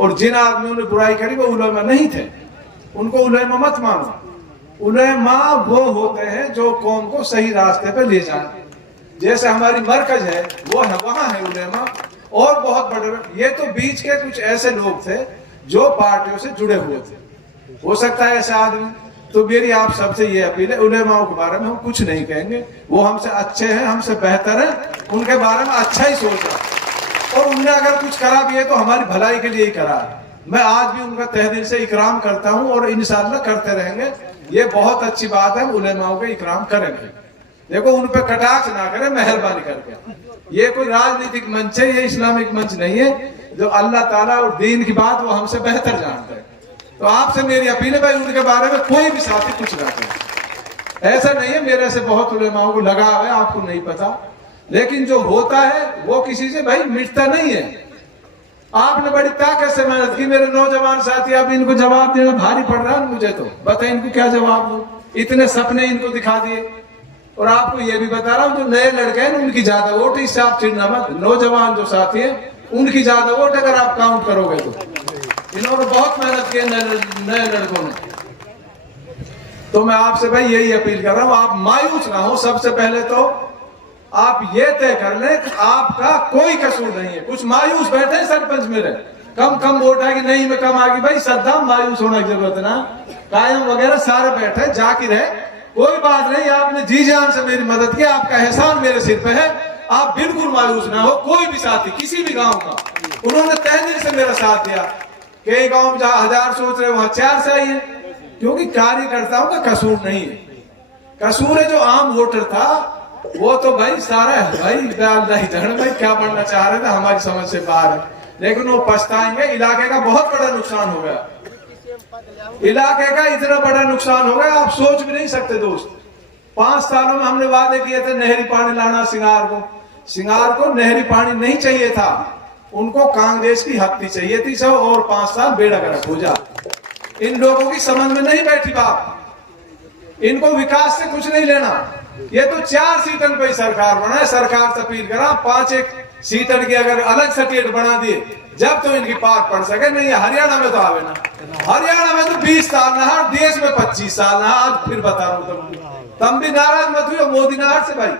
और जिन आदमियों ने बुराई करी वो उलेमा नहीं थे, उनको उलेमा मत मानो। उलेमा वो होते हैं जो कौम को सही रास्ते पे ले जाए। जैसे हमारी मरकज है वो है, वहां है उलेमा। और बहुत बड़े, ये तो बीच के कुछ ऐसे लोग थे जो पार्टियों से जुड़े हुए थे, हो सकता है ऐसे आदमी। तो मेरी आप सबसे ये अपील है, उलेमाओं के बारे में हम कुछ नहीं कहेंगे, वो हमसे अच्छे हैं, हमसे बेहतर है, उनके बारे में अच्छा ही सोचा, और उनने अगर कुछ करा भी है तो हमारी भलाई के लिए ही करा है। मैं आज भी उनका तहे दिल से इकराम करता हूं और इंशाअल्लाह करते रहेंगे। ये बहुत अच्छी बात है, उलेमाओं का इकराम करेंगे। देखो उन पे कटाक्ष ना करें मेहरबानी करके। ये कोई राजनीतिक मंच है, ये इस्लामिक मंच नहीं है। जो अल्लाह ताला और दीन की बात वो हमसे बेहतर जानते हैं। तो आपसे मेरी अपील है भाई, उनके बारे में कोई भी साथी कुछ ना करे। ऐसा नहीं है मेरे से बहुत उलेमाओं को लगाव है, आपको नहीं पता, लेकिन जो होता है वो किसी से भाई मिटता नहीं है। आपने बड़ी ताकत से मेहनत की, मेरे नौजवान साथी, अब इनको जवाब देना भारी पड़ रहा है मुझे। तो बताइए इनको क्या जवाब दूं, इतने सपने इनको दिखा दिए। और आपको ये भी बता रहा हूँ, जो नए लड़के हैं उनकी ज्यादा वोट, इससे आप चिढ़ना मत। नौजवान जो साथी है उनकी ज्यादा वोट अगर आप काउंट करोगे तो। इन्होंने बहुत मेहनत की नए लड़कों ने। तो मैं आपसे भाई यही अपील कर रहा हूँ, आप मायूस ना हो। सबसे पहले तो आप ये तय कर लें कि आपका कोई कसूर नहीं है। कुछ मायूस बैठे हैं सरपंच मेरे, कम वोट आएगी, नहीं में कम आएगी। भाई सद्दाम मायूस होने की जरूरत ना, कायम वगैरह सारे बैठे, जाकिर है, कोई बात नहीं। आपने जी जान से मेरी मदद की, आपका एहसान मेरे सिर पे है। आप बिल्कुल मायूस ना हो। कोई भी साथी किसी भी गांव का, उन्होंने तहे दिल से मेरा साथ दिया। कई गांव में जहां 1000 सोच रहे वहां 4 से आई है, क्योंकि कार्यकर्ताओं का कसूर नहीं है। कसूर है जो आम वोटर था, वो तो भाई सारा भाई भाई क्या बनना चाह रहे थे, हमारी समझ से बाहर है। लेकिन वो पछताएंगे। इलाके का बहुत बड़ा नुकसान हो गया, इलाके का इतना बड़ा नुकसान हो गया आप सोच भी नहीं सकते दोस्त। 5 सालों में हमने वादे किए थे नहरी पानी लाना सिंगार को नहरी पानी नहीं चाहिए था, उनको कांग्रेस की हत्ती चाहिए थी सब, और 5 साल बेड़ा गर्क हो जा। इन लोगों की समझ में नहीं बैठी बात, इनको विकास से कुछ नहीं लेना। ये तो 4 सीटन पे सरकार बनाए, सरकार से अपील करा 5-1 सीटन की अगर अलग स्टेट बना दिए जब तो इनकी पार पड़ सके। नहीं हरियाणा में तो आवे ना, हरियाणा में तो 20 साल नहा, देश में 25 साल नहा। आज फिर बता रहा हूँ, तुम भी नाराज मत हुई मोदी नाराज से भाई,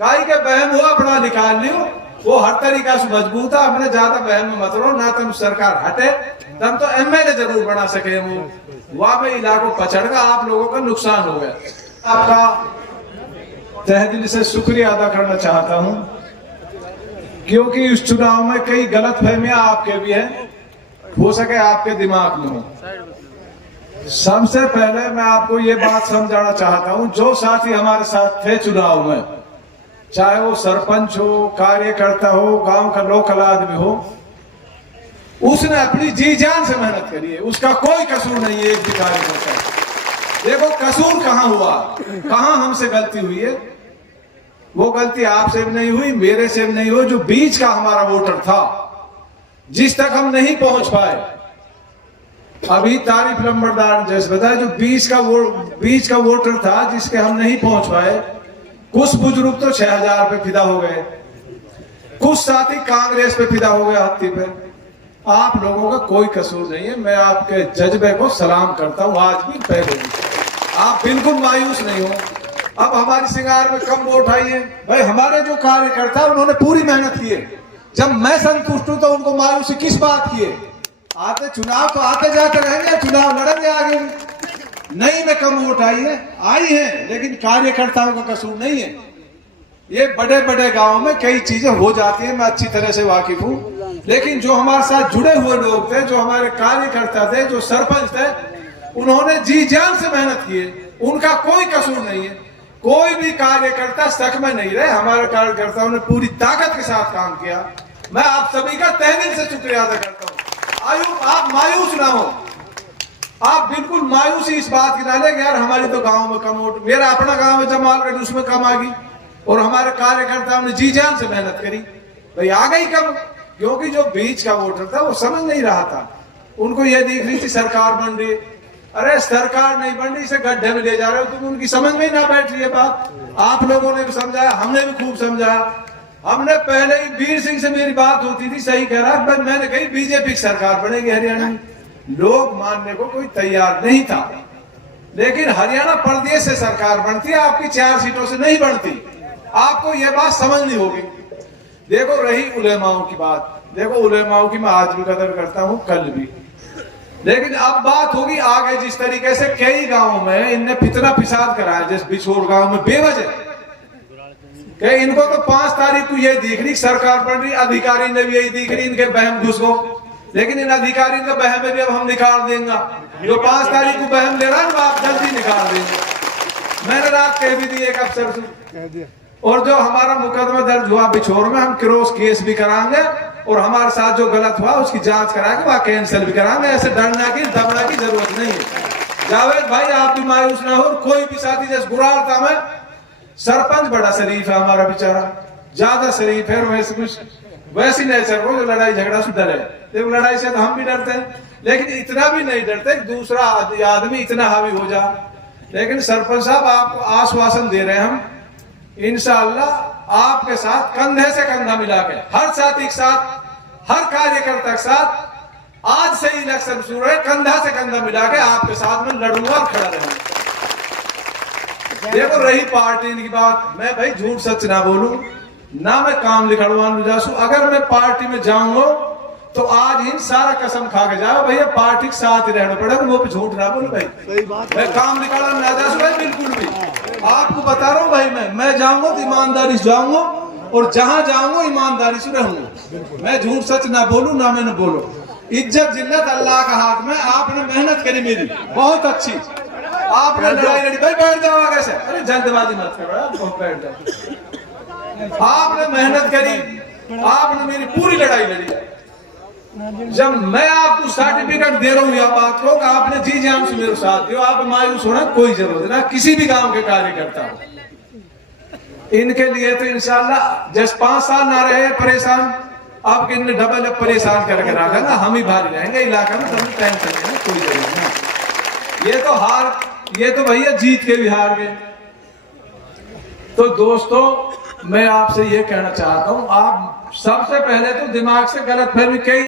काई के बहम हुआ अपना निकाल लियो, वो हर तरीका से मजबूत है। अपने ज्यादा बहम में मत रहो ना, तुम सरकार हटे तब तो एमएलए जरूर बना सके। वो वहां पे इलाकों पछड़गा, आप लोगों का नुकसान हो गया। आपका तहे दिल से शुक्रिया अदा करना चाहता हूं, क्योंकि इस चुनाव में कई गलत फहमियां आपके भी हैं, हो सके आपके दिमाग में हो। सबसे पहले मैं आपको ये बात समझाना चाहता हूं, जो साथी हमारे साथ थे चुनाव में, चाहे वो सरपंच हो, कार्यकर्ता हो, गांव का लोकल आदमी हो, उसने अपनी जी जान से मेहनत करी है, उसका कोई कसूर नहीं है। एक भी कार्यकर्ता देखो कसूर कहां हुआ, कहां हमसे गलती हुई है। वो गलती आपसे भी नहीं हुई, मेरे से भी नहीं हुई। जो बीच का हमारा वोटर था, जिस तक हम नहीं पहुंच पाए, अभी तारीफ लंबरदार जैसे बताया, जो बीच का वोटर था जिसके हम नहीं पहुंच पाए। कुछ बुजुर्ग तो 6000 पे फिदा हो गए, कुछ साथी कांग्रेस पे फिदा हो गए हत्ती पे। आप लोगों का कोई कसूर नहीं है। मैं आपके जज्बे को सलाम करता हूं आज भी पहले। आप बिल्कुल मायूस नहीं हो। अब हमारी सिंगार में कम वोट आई है, भाई हमारे जो कार्यकर्ता उन्होंने पूरी मेहनत की है। जब मैं संतुष्ट हूं तो उनको मायूसी किस बात की है। आते चुनाव तो आते जाते रहेंगे, चुनाव लड़ेंगे आगे। नहीं में कम वोट आई है, लेकिन कार्यकर्ताओं का कसूर नहीं है। ये बड़े बड़े गांवों में कई चीजें हो जाती है, मैं अच्छी तरह से वाकिफ हूं। लेकिन जो हमारे साथ जुड़े हुए लोग थे, जो हमारे कार्यकर्ता थे, जो सरपंच थे, उन्होंने जी जान से मेहनत की है, उनका कोई कसूर नहीं है। कोई भी कार्यकर्ता शक में नहीं रहे, हमारे कार्यकर्ताओं ने पूरी ताकत के साथ काम किया। मैं आप सभी का तहे दिल से शुक्रिया अदा करता हूँ। आप मायूस ना हो, आप बिल्कुल मायूसी इस बात की ना ले यार हमारी तो गांव में कम वोट, मेरा अपना गांव है जमालगढ़, उसमें कम आ गई, और हमारे कार्यकर्ताओं ने जी जान से मेहनत करी, भाई आ गई कम। क्योंकि जो बीच का वोटर था वो समझ नहीं रहा था, उनको ये दिख रही थी सरकार बन रही। अरे सरकार नहीं बन रही, इसे गड्ढे में ले जा रहे हो तुम, उनकी समझ में ही ना बैठ रही है बात। आप लोगों ने भी समझाया, हमने भी खूब समझाया, हमने पहले ही वीर सिंह से मेरी बात होती थी, सही कह रहा है, मैंने कही बीजेपी की सरकार बनेगी हरियाणा में। लोग मानने को कोई तैयार नहीं था, लेकिन हरियाणा प्रदेश से सरकार बनती है, आपकी 4 सीटों से नहीं बनती। आपको यह बात समझनी होगी। देखो रही उलेमाओं की बात, देखो उलेमाओं की मैं आज भी कदर करता हूं, कल भी, लेकिन अब बात होगी आगे। जिस तरीके से कई गांवों में इनने फितना फिसाद कराया, जैसे बिछोर गांव में बेवजह, कि इनको तो 5 तारीख को यही दिख रही सरकार बन रही, अधिकारी ने भी यही दिख रही, इनके बहम घुस गो। लेकिन इन अधिकारी का बहम में भी अब हम निकाल देंगे, जो 5 तारीख को बहम ले रहा है आप जल्दी निकाल देंगे। मैंने रात कह भी दी एक अफसर से, और जो हमारा मुकदमा दर्ज हुआ बिछोर में, हम क्रॉस केस भी कराएंगे और हमारे साथ जो गलत हुआ उसकी जांच करा के वहां कैंसिल भी कराएंगे। ऐसे डरना की दबना की जरूरत नहीं है। जावेद भाई आप भी मायूस ना हो, कोई भी साथी, जैसे गुरारता में सरपंच बड़ा शरीफ है हमारा, बेचारा ज्यादा शरीफ है, वैसी नेचर को जो लड़ाई झगड़ा से डरे। देखो लड़ाई से तो हम भी डरते हैं, लेकिन इतना भी नहीं डरते दूसरा आदमी इतना हावी हो जा। लेकिन सरपंच साहब आपको आश्वासन दे रहे हैं हम, इंशाअल्लाह आपके साथ कंधे से कंधा मिला के, हर साथी के साथ, हर कार्यकर्ता के साथ, आज से इलेक्शन शुरू है, कंधा से कंधा मिला के आपके साथ में लड़ूंगा और खड़ा रहूंगा। देखो रही पार्टी की बात, मैं भाई झूठ सच ना बोलूं, ना मैं काम लिखड़वान जासू। अगर मैं पार्टी में जाऊंगा तो आज इन सारा कसम खा के जाओ भैया पार्टी के साथ ही रहना पड़ेगा, वो भी झूठ ना बोलूं भाई। मैं काम लिखड़ा ना जासू भाई, बिल्कुल भी आपको बता रहा हूँ भाई। मैं जाऊंगा तो ईमानदारी से जाऊंगा, और जहां जाऊंगा ईमानदारी से रहूंगा। मैं झूठ सच ना बोलूं, ना मैंने बोलो। इज्जत जिल्लत अल्लाह का हाथ में। आपने मेहनत करी मेरी बहुत अच्छी, आपने लड़ाई लड़ी भाई, बैठ जाओ आगे से, अरे जल्दबाजी मत करो, बैठ जाओ। आपने मेहनत करी, आपने मेरी पूरी लड़ाई लड़ी। जब मैं आपको सर्टिफिकेट दे रहा हूँ या बात को, आपने जी जान से मेरे साथ दियो, आप मायूस होना कोई जरूरत ना, किसी भी गांव के कार्यकर्ता हो। इनके लिए तो इंशाल्लाह जैसे 5 साल ना रहे परेशान, आपके इनने डबल परेशान करके रखा ना, हम ही भारी रहेंगे इलाका में, कभी टेंशन नहीं, कोई जरूरत नहीं। ये तो हार, ये तो भैया जीत के भी हार गए। तो दोस्तों मैं आपसे ये कहना चाहता हूं, आप सबसे पहले तो दिमाग से गलतफहमी कई